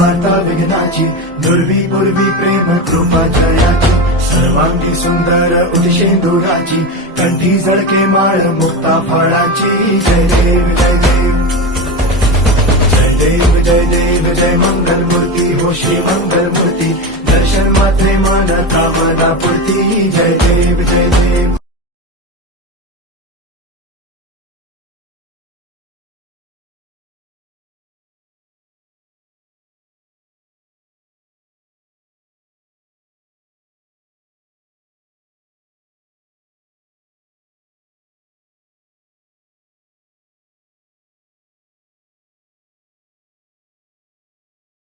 वार्ता विघ्नाची, दुर्वी पूर्वी प्रेम कृपा जयाची, सर्वांगी सुंदर उदिशेंदुराची, कंठी झळके माळ मुक्ता फळाची. जय देव जय देव जय देव जय देव जय मंगल मूर्ती हो श्री मंगल मूर्ती, दर्शन मात्रे मान कामना पूर्ती. जय देव जय देव